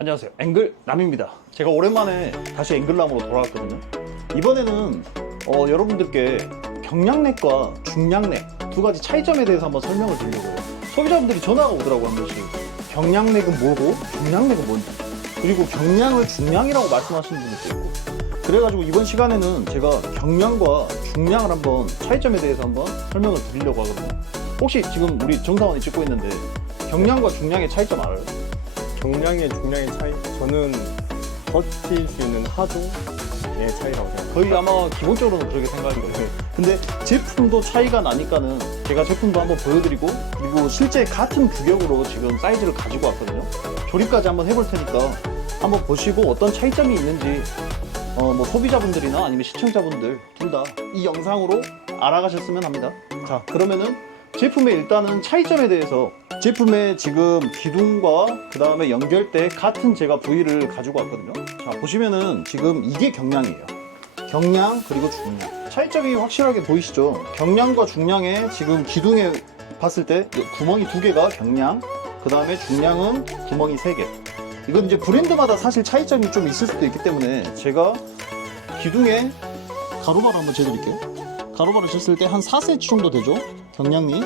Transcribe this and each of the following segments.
안녕하세요, 앵글남입니다. 제가 오랜만에 다시 앵글남으로 돌아왔거든요. 이번에는 여러분들께 경량렉과 중량렉 두 가지 차이점에 대해서 한번 설명을 드리려고요. 소비자분들이 전화가 오더라고요, 한 번씩. 경량렉은 뭐고 중량렉은 뭔지, 그리고 경량을 중량이라고 말씀하시는 분들도 있고, 그래가지고 이번 시간에는 제가 경량과 중량을 한번 차이점에 대해서 한번 설명을 드리려고 하거든요. 혹시 지금 우리 정사원이 찍고 있는데 경량과 중량의 차이점 알아요? 경량의 중량의 차이? 저는 버틸 수 있는 하중의 차이라고 생각합니다. 거의 아마 기본적으로는 그렇게 생각하거든요. 근데 제품도 차이가 나니까는 제가 제품도 한번 보여드리고, 그리고 실제 같은 규격으로 지금 사이즈를 가지고 왔거든요. 조립까지 한번 해볼 테니까 한번 보시고 어떤 차이점이 있는지 뭐 소비자분들이나 아니면 시청자분들 둘 다 이 영상으로 알아가셨으면 합니다. 자, 그러면은 제품의 일단은 차이점에 대해서, 제품의 지금 기둥과 그 다음에 연결대 같은 제가 부위를 가지고 왔거든요. 자, 보시면은 지금 이게 경량이에요. 경량 그리고 중량 차이점이 확실하게 보이시죠? 경량과 중량의 지금 기둥에 봤을 때 구멍이 2개가 경량, 그 다음에 중량은 구멍이 3개. 이건 이제 브랜드마다 사실 차이점이 좀 있을 수도 있기 때문에 제가 기둥에 가로바를 한번 재드릴게요. 가로바를 쳤을 때 한 4cm 정도 되죠? 경량이.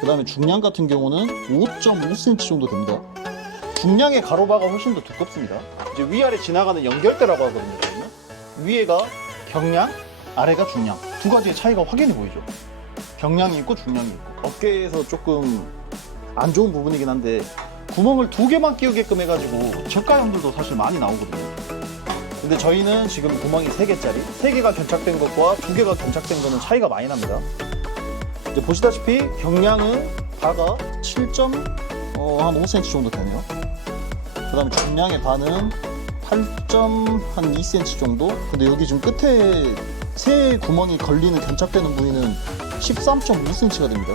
그 다음에 중량 같은 경우는 5.5cm 정도 됩니다. 중량의 가로바가 훨씬 더 두껍습니다. 이제 위아래 지나가는 연결대라고 하거든요. 저희는. 위에가 경량, 아래가 중량. 두 가지의 차이가 확연히 보이죠. 경량이 있고 중량이 있고. 어깨에서 조금 안 좋은 부분이긴 한데, 구멍을 2개만 끼우게끔 해가지고 저가형들도 사실 많이 나오거든요. 근데 저희는 지금 구멍이 3개짜리, 3개가 견착된 것과 2개가 견착된 거는 차이가 많이 납니다. 이제 보시다시피 경량은 바가 7.5cm 정도 되네요. 그 다음에 중량의 바는 8.2cm 정도. 근데 여기 지금 끝에 새 구멍이 걸리는 견착되는 부위는 13.5cm가 됩니다.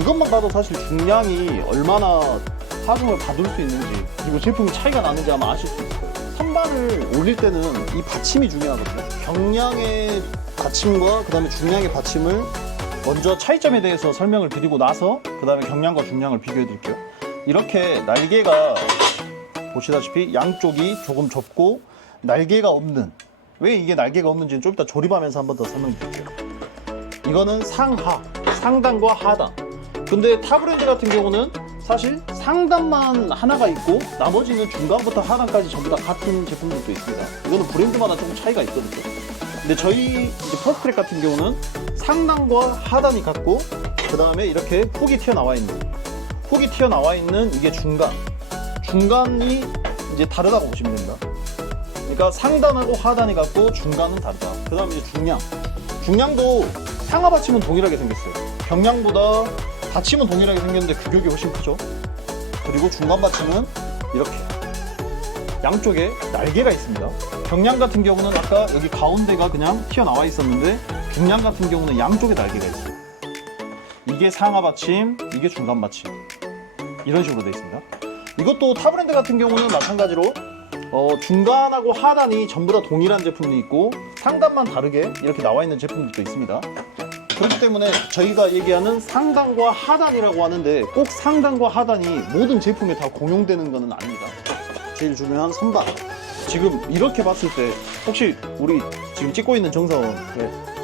이것만 봐도 사실 중량이 얼마나 하중을 받을 수 있는지, 그리고 제품이 차이가 나는지 아마 아실 수 있을 거예요. 선반을 올릴 때는 이 받침이 중요하거든요. 경량의 받침과 그 다음에 중량의 받침을 먼저 차이점에 대해서 설명을 드리고 나서 그 다음에 경량과 중량을 비교해 드릴게요. 이렇게 날개가 보시다시피 양쪽이 조금 좁고 날개가 없는, 왜 이게 날개가 없는지는 좀 이따 조립하면서 한 번 더 설명해 드릴게요. 이거는 상하, 상단과 하단. 근데 타 브랜드 같은 경우는 사실 상단만 하나가 있고 나머지는 중간부터 하단까지 전부 다 같은 제품들도 있습니다. 이거는 브랜드마다 조금 차이가 있거든요. 근데 저희 이제 퍼스트트랙 같은 경우는 상단과 하단이 같고, 그 다음에 이렇게 훅이 튀어나와 있는 이게 중간이 이제 다르다고 보시면 됩니다. 그러니까 상단하고 하단이 같고 중간은 다르다. 그 다음에 이제 중량도 상하 받침은 동일하게 생겼어요. 경량보다 받침은 동일하게 생겼는데 규격이 훨씬 크죠. 그리고 중간 받침은 이렇게 양쪽에 날개가 있습니다. 경량 같은 경우는 아까 여기 가운데가 그냥 튀어나와 있었는데, 중량 같은 경우는 양쪽에 날개가 있어요. 이게 상하 받침, 이게 중간 받침, 이런 식으로 되어 있습니다. 이것도 타 브랜드 같은 경우는 마찬가지로 중간하고 하단이 전부 다 동일한 제품도 있고 상단만 다르게 이렇게 나와 있는 제품들도 있습니다. 그렇기 때문에 저희가 얘기하는 상단과 하단이라고 하는데, 꼭 상단과 하단이 모든 제품에 다 공용되는 것은 아닙니다. 제일 중요한 선반. 지금 이렇게 봤을 때 혹시 우리 지금 찍고 있는 정사원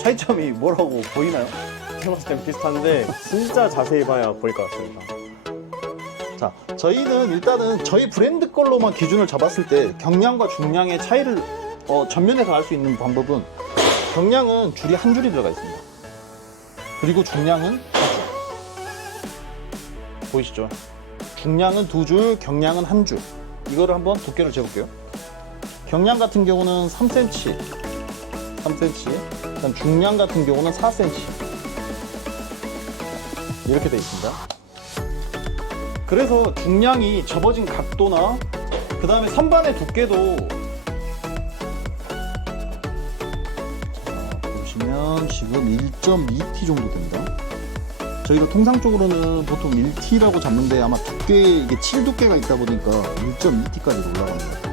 차이점이 뭐라고 보이나요? 제가 봤을 땐 비슷한데 진짜 자세히 봐야 보일 것 같습니다. 자, 저희는 일단은 저희 브랜드 걸로만 기준을 잡았을 때 경량과 중량의 차이를 전면에서 알 수 있는 방법은, 경량은 줄이 한 줄이 들어가 있습니다. 그리고 중량은 2줄. 보이시죠? 중량은 2줄, 경량은 1줄. 이거를 한번 두께를 재볼게요. 경량 같은 경우는 3cm, 그다음 중량 같은 경우는 4cm. 이렇게 되어 있습니다. 그래서 중량이 접어진 각도나 그 다음에 선반의 두께도, 보시면 지금 1.2T 정도 됩니다. 저희가 통상적으로는 보통 1T라고 잡는데 아마 두께, 이게 7 두께가 있다 보니까 1.2T까지 올라갑니다.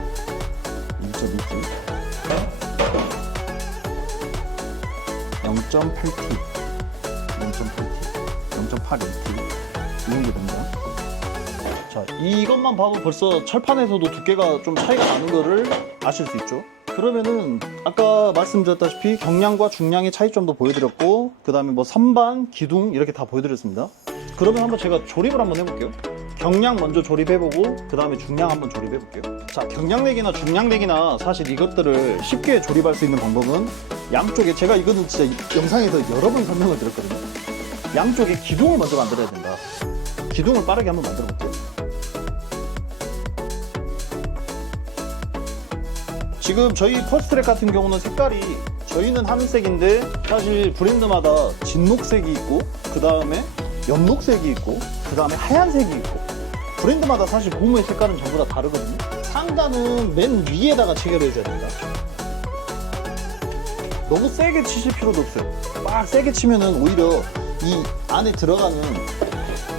1.2T, 0.8T, 0.8T, 0.81T 이 정도 됩니다. 자, 이것만 봐도 벌써 철판에서도 두께가 좀 차이가 나는 거를 아실 수 있죠. 그러면은 아까 말씀드렸다시피 경량과 중량의 차이점도 보여드렸고, 그 다음에 뭐 선반, 기둥 이렇게 다 보여드렸습니다. 그러면 한번 제가 조립을 한번 해볼게요. 경량 먼저 조립해보고 그 다음에 중량 한번 조립해볼게요. 자, 경량렉이나 중량렉이나 사실 이것들을 쉽게 조립할 수 있는 방법은 양쪽에, 제가 이거는 진짜 영상에서 여러 번 설명을 드렸거든요. 양쪽에 기둥을 먼저 만들어야 된다. 기둥을 빠르게 한번 만들어 볼게요. 지금 저희 퍼스트트랙 같은 경우는 색깔이, 저희는 하늘색인데 사실 브랜드마다 진녹색이 있고, 그 다음에 연녹색이 있고, 그 다음에 하얀색이 있고, 브랜드마다 사실 고무의 색깔은 전부 다 다르거든요. 상단은 맨 위에다가 체결해 줘야 됩니다. 너무 세게 치실 필요도 없어요. 막 세게 치면은 오히려 이 안에 들어가는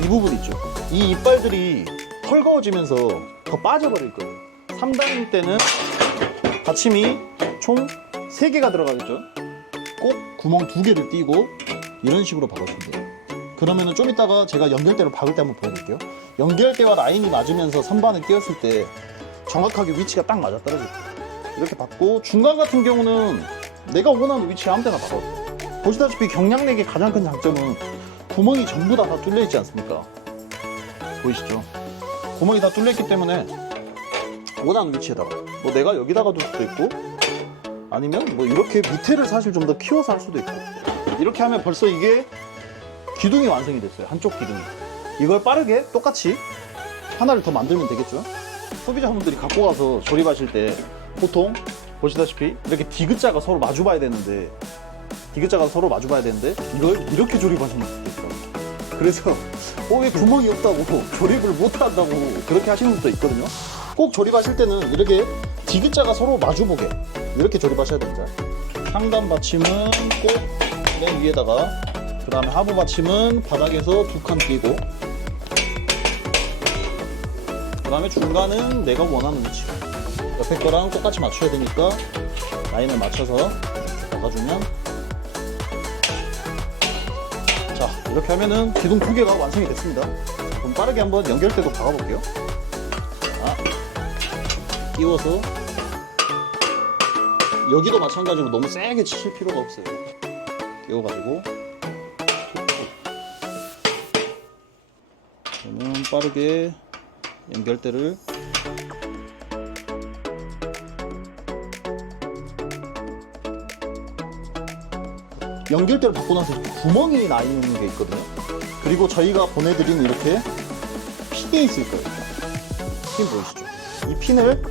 이 부분 있죠. 이 이빨들이 헐거워지면서 더 빠져버릴 거예요. 3단일 때는 받침이 총 3개가 들어가겠죠. 꼭 구멍 2개를 띄고 이런 식으로 박아주면 돼요. 그러면은 좀 이따가 제가 연결대로 박을 때 한번 보여드릴게요. 연결대와 라인이 맞으면서 선반을 끼웠을 때 정확하게 위치가 딱 맞아떨어질 거예요. 이렇게 박고, 중간 같은 경우는 내가 원하는 위치에 아무 데나 박아도 돼요. 보시다시피 경량렉의 가장 큰 장점은 구멍이 전부 다 뚫려 있지 않습니까? 보이시죠? 구멍이 다 뚫려 있기 때문에 원하는 위치에다가, 뭐 내가 여기다가 둘 수도 있고, 아니면 뭐 이렇게 밑에를 사실 좀 더 키워서 할 수도 있고. 이렇게 하면 벌써 이게 기둥이 완성이 됐어요. 한쪽 기둥이. 이걸 빠르게 똑같이 하나를 더 만들면 되겠죠. 소비자분들이 갖고 가서 조립하실 때 보통 보시다시피 이렇게 디귿자가 서로 마주 봐야 되는데, 이걸 이렇게 조립하시는 분도 있더라고요. 그래서 왜 구멍이 없다고 조립을 못 한다고 그렇게 하시는 분도 있거든요. 꼭 조립하실 때는 이렇게 디귿자가 서로 마주보게 이렇게 조립하셔야 됩니다. 상단 받침은 꼭 맨 위에다가, 그 다음에 하부 받침은 바닥에서 2칸 끼고, 그 다음에 중간은 내가 원하는 위치, 옆에 거랑 똑같이 맞춰야 되니까 라인을 맞춰서 이렇게 박아주면, 자, 이렇게 하면은 기둥 2개가 완성이 됐습니다. 그럼 빠르게 한번 연결대도 박아볼게요. 자, 끼워서, 여기도 마찬가지로 너무 세게 치실 필요가 없어요. 끼워가지고, 그러면 빠르게 연결대를 받고 나서 이렇게 구멍이 나 있는 게 있거든요. 그리고 저희가 보내드린 이렇게 핀이 있을 거예요. 핀 보이시죠? 이 핀을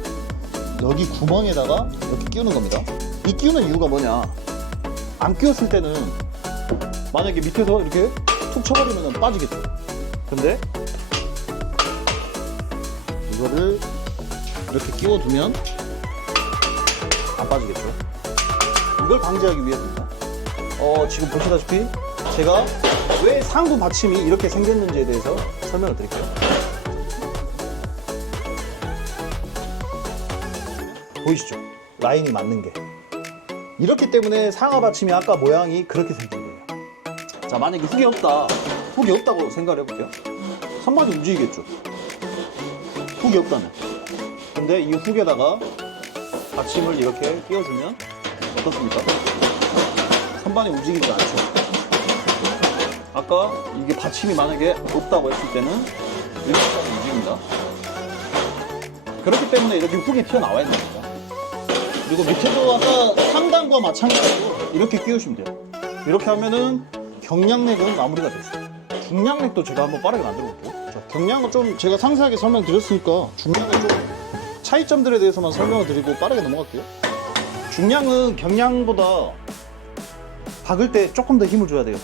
여기 구멍에다가 이렇게 끼우는 겁니다. 이 끼우는 이유가 뭐냐? 안 끼웠을 때는 만약에 밑에서 이렇게 툭 쳐버리면 빠지겠죠. 근데 이거를 이렇게 끼워두면 안 빠지겠죠. 이걸 방지하기 위해서입니다. 지금 보시다시피 제가 왜 상부 받침이 이렇게 생겼는지에 대해서 설명을 드릴게요. 보이시죠? 라인이 맞는 게. 이렇기 때문에 상하 받침이 아까 모양이 그렇게 생긴 거예요. 자, 만약에 훅이 없다고 생각을 해볼게요. 선반이 움직이겠죠. 훅이 없다면. 근데 이 훅에다가 받침을 이렇게 끼워주면 어떻습니까? 선반이 움직이지 않죠. 아까 이게 받침이 만약에 없다고 했을 때는 이렇게 움직입니다. 그렇기 때문에 이렇게 훅이 튀어나와야 됩니다. 그리고 밑에도 아까 상단과 마찬가지로 이렇게 끼우시면 돼요. 이렇게 하면은 경량렉은 마무리가 됐어요. 중량렉도 제가 한번 빠르게 만들어 볼게요. 자, 경량은 좀 제가 상세하게 설명드렸으니까 중량은 좀 차이점들에 대해서만 설명을 드리고 빠르게 넘어갈게요. 중량은 경량보다 박을 때 조금 더 힘을 줘야 돼요.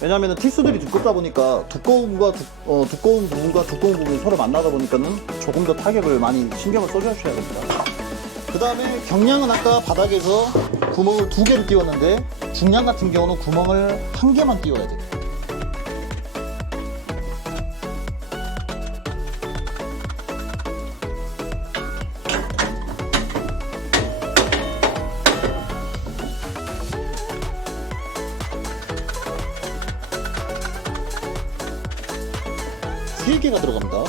왜냐하면 티수들이 두껍다 보니까 두꺼운 부분과 두꺼운 부분이 서로 만나다 보니까는 조금 더 타격을 많이 신경을 써주셔야 됩니다. 그 다음에 경량은 아까 바닥에서 구멍을 2개를 띄웠는데, 중량 같은 경우는 구멍을 1개만 띄워야 돼요. 세 개가 들어갑니다.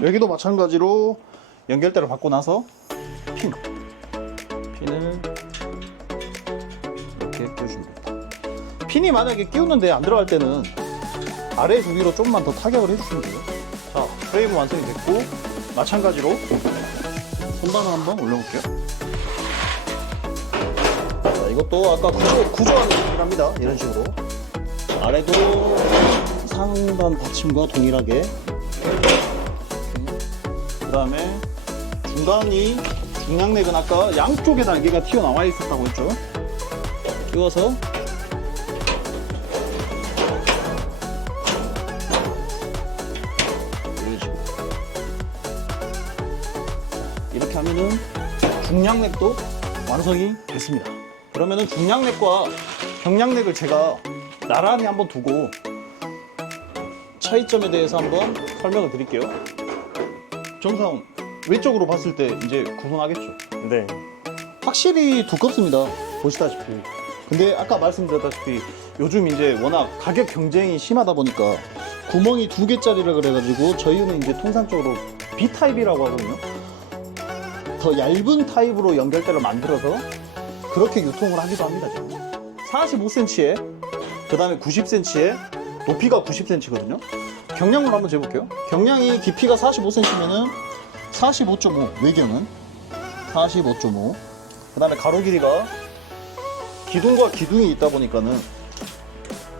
여기도 마찬가지로 연결대를 받고 나서 핀을 이렇게 끼워주면 됩니다. 핀이 만약에 끼우는데 안 들어갈 때는 아래에서 위로 조금만 더 타격을 해주시면 돼요. 자, 프레임 완성이 됐고 마찬가지로 선반을 한번 올려볼게요. 자, 이것도 아까 구조하는 동일합니다. 이런 식으로 아래도 상단 받침과 동일하게, 그 다음에 중간이 중량렉은 아까 양쪽에 날개가 튀어나와 있었다고 했죠. 끼워서 이런 식으로 이렇게 하면은 중량렉도 완성이 됐습니다. 그러면은 중량렉과 경량렉을 제가 나란히 한번 두고 차이점에 대해서 한번 설명을 드릴게요. 정상 외적으로 봤을 때 이제 구분하겠죠. 네. 확실히 두껍습니다. 보시다시피. 근데 아까 말씀드렸다시피 요즘 이제 워낙 가격 경쟁이 심하다 보니까 구멍이 2개짜리라 그래가지고 저희는 이제 통상적으로 B타입이라고 하거든요. 더 얇은 타입으로 연결대를 만들어서 그렇게 유통을 하기도 합니다. 지금 45cm에 그 다음에 90cm에 높이가 90cm거든요. 경량으로 한번 재볼게요. 경량이 깊이가 45cm면은 45.5, 외경은 45.5. 그 다음에 가로 길이가 기둥과 기둥이 있다 보니까는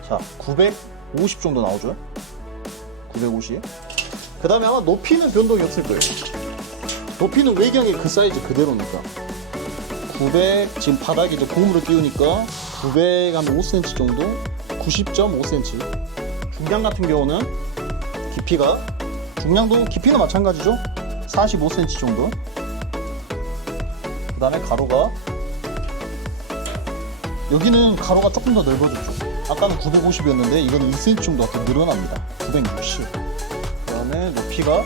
자 950 정도 나오죠. 950. 그 다음에 아마 높이는 변동이 없을 거예요. 높이는 외경이 그 사이즈 그대로니까 900, 지금 바닥에 고무를 끼우니까 905cm 정도, 90.5cm. 중량 같은 경우는 깊이가, 중량도 깊이는 마찬가지죠. 45cm 정도. 그 다음에 가로가, 여기는 가로가 조금 더 넓어졌죠. 아까는 950이었는데 이건 1cm 정도 더 늘어납니다. 960. 그 다음에 높이가,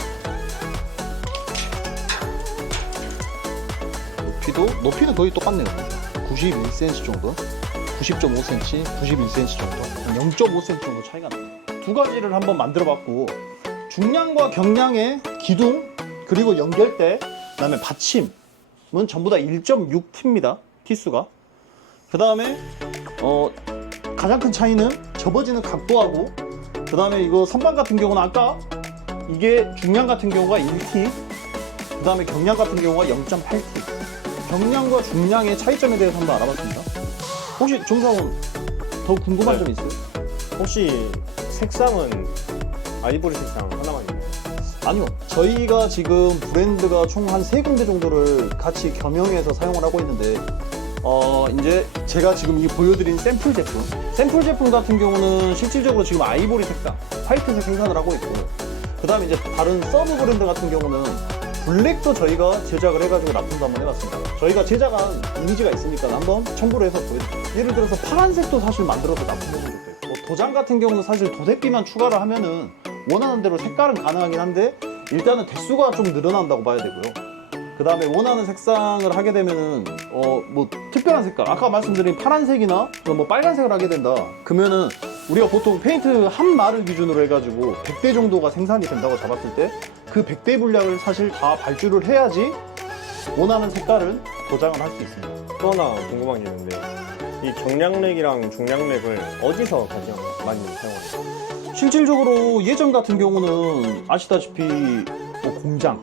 높이는 거의 똑같네요. 91cm 정도, 90.5cm, 91cm 정도, 0.5cm 정도 차이가 납니다. 두 가지를 한번 만들어봤고, 중량과 경량의 기둥, 그리고 연결대, 그 다음에 받침은 전부 다 1.6T입니다. T수가. 그 다음에 가장 큰 차이는 접어지는 각도하고, 그 다음에 이거 선반 같은 경우는 아까 이게 중량 같은 경우가 1T, 그 다음에 경량 같은 경우가 0.8T. 경량과 중량의 차이점에 대해서 한번 알아봤습니다. 혹시 정상훈 더 궁금한 점 있어요? 혹시 색상은 아이보리 색상 하나만 있나요? 아니요. 저희가 지금 브랜드가 총 한 3군데 정도를 같이 겸용해서 사용을 하고 있는데, 이제 제가 지금 이 보여드린 샘플 제품 같은 경우는 실질적으로 지금 아이보리 색상, 화이트색 생산을 하고 있고, 그 다음에 이제 다른 서브 브랜드 같은 경우는 블랙도 저희가 제작을 해가지고 납품도 한번 해봤습니다. 저희가 제작한 이미지가 있으니까 한번 첨부를 해서 보여드릴게요. 예를 들어서 파란색도 사실 만들어서 납품해본 적도 있고, 뭐 도장 같은 경우는 사실 도색비만 추가를 하면은 원하는 대로 색깔은 가능하긴 한데 일단은 대수가 좀 늘어난다고 봐야 되고요. 그 다음에 원하는 색상을 하게 되면은 뭐 특별한 색깔, 아까 말씀드린 파란색이나 뭐 빨간색을 하게 된다 그러면은 우리가 보통 페인트 한 마를 기준으로 해가지고 100대 정도가 생산이 된다고 잡았을 때 그 100대 분량을 사실 다 발주를 해야지 원하는 색깔을 도장을 할 수 있습니다. 또 하나 궁금한 게 있는데, 이 경량렉이랑 중량렉을 어디서 가장 많이 사용하세요? 실질적으로 예전 같은 경우는 아시다시피 뭐 공장,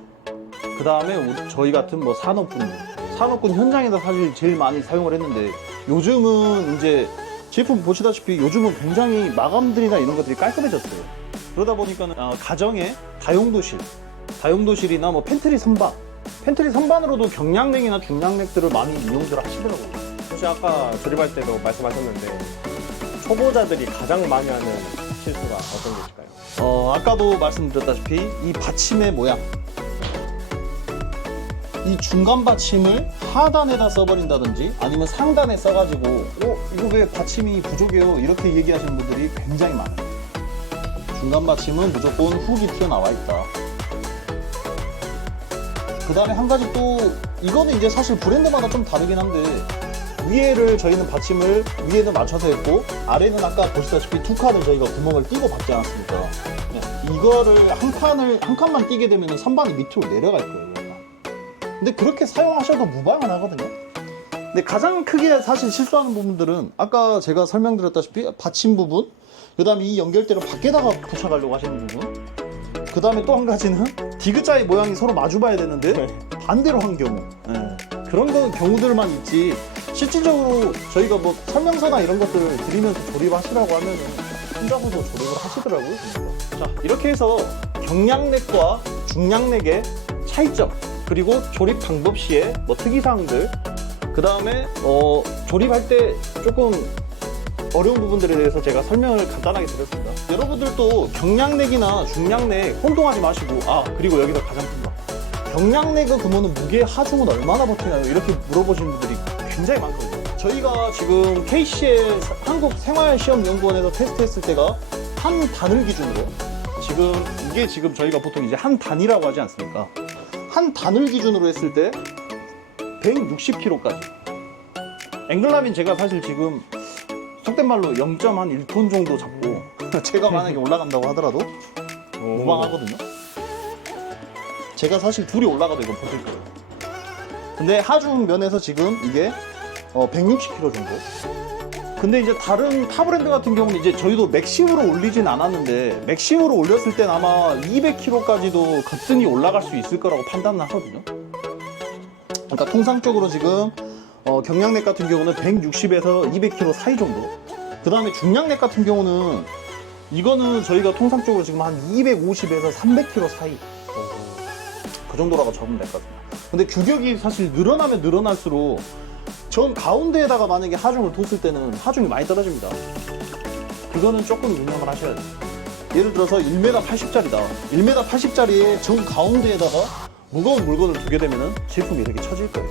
그 다음에 저희 같은 뭐 산업군 현장에서 사실 제일 많이 사용을 했는데, 요즘은 이제 제품 보시다시피 요즘은 굉장히 마감들이나 이런 것들이 깔끔해졌어요. 그러다 보니까는 가정의 다용도실이나 뭐 팬트리 선반으로도 경량렉이나 중량렉들을 많이 이용들 하시더라고요. 혹시 아까 조립할 때도 말씀하셨는데 초보자들이 가장 많이 하는 실수가 어떤 게 있을까요? 아까도 말씀드렸다시피 이 받침의 모양, 이 중간 받침을 하단에다 써버린다든지 아니면 상단에 써가지고 이거 왜 받침이 부족해요 이렇게 얘기하시는 분들이 굉장히 많아요. 중간 받침은 무조건 훅이 튀어나와 있다. 그 다음에 한 가지 또 이거는 이제 사실 브랜드마다 좀 다르긴 한데, 위에를 저희는 받침을 위에는 맞춰서 했고 아래는 아까 보시다시피 두 칸을 저희가 구멍을 띄고 받지 않았습니까? 네. 이거를 한 칸만 띄게 되면 선반이 밑으로 내려갈 거예요. 얘가. 근데 그렇게 사용하셔도 무방은 하거든요. 근데 가장 크게 사실 실수하는 부분들은 아까 제가 설명드렸다시피 받침 부분, 그 다음에 이 연결대를 밖에다가 부착하려고 하시는 부분, 그 다음에 또 한 가지는 디귿자의 모양이 서로 마주봐야 되는데 반대로 한 경우, 그런 경우들만 있지 실질적으로 저희가 뭐 설명서나 이런 것들을 드리면서 조립하시라고 하면은 혼자서도 조립을 하시더라고요. 자, 이렇게 해서 경량넥과 중량넥의 차이점, 그리고 조립 방법 시에 뭐 특이사항들, 그 다음에 조립할 때 조금 어려운 부분들에 대해서 제가 설명을 간단하게 드렸습니다. 여러분들도 경량넥이나 중량넥 혼동하지 마시고, 그리고 여기서 가장 큰 거, 경량넥은 그러면 무게 하중은 얼마나 버티나요? 이렇게 물어보시는 분들이 굉장히 많거든요. 저희가 지금 KCL 한국생활시험연구원에서 테스트했을 때가 한 단을 기준으로, 이게 지금 저희가 보통 이제 한 단이라고 하지 않습니까? 한 단을 기준으로 했을 때 160kg까지. 앵글라빈 제가 사실 지금 속된 말로 0.1톤 정도 잡고 제가 만약에 올라간다고 하더라도 무방하거든요. 제가 사실 둘이 올라가도 이거 버틸 거예요. 근데 하중 면에서 지금 이게 160kg 정도. 근데 이제 다른 타 브랜드 같은 경우는 이제 저희도 맥심으로 올리진 않았는데, 맥심으로 올렸을 땐 아마 200kg까지도 거뜬히 올라갈 수 있을 거라고 판단을 하거든요. 그러니까 통상적으로 지금 경량넥 같은 경우는 160에서 200kg 사이 정도. 그 다음에 중량넥 같은 경우는 이거는 저희가 통상적으로 지금 한 250에서 300kg 사이, 그 정도라고 적으면 될 것 같습니다. 근데 규격이 사실 늘어나면 늘어날수록 전 가운데에다가 만약에 하중을 뒀을 때는 하중이 많이 떨어집니다. 그거는 조금 유념을 하셔야 돼요. 예를 들어서 1m 80짜리다. 1m 80짜리에 전 가운데에다가 무거운 물건을 두게 되면은 제품이 이렇게 처질 거예요.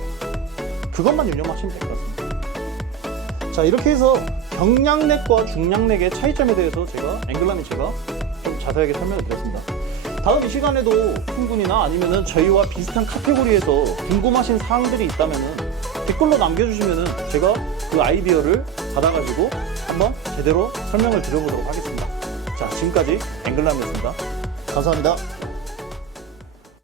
그것만 유념하시면 될 것 같습니다. 자, 이렇게 해서 경량넥과 중량넥의 차이점에 대해서 앵글라민 제가 좀 자세하게 설명을 드렸습니다. 다음 이 시간에도 푼분이나 아니면은 저희와 비슷한 카테고리에서 궁금하신 사항들이 있다면은 댓글로 남겨주시면은 제가 그 아이디어를 받아가지고 한번 제대로 설명을 드려보도록 하겠습니다. 자, 지금까지 앵글라민이었습니다. 감사합니다.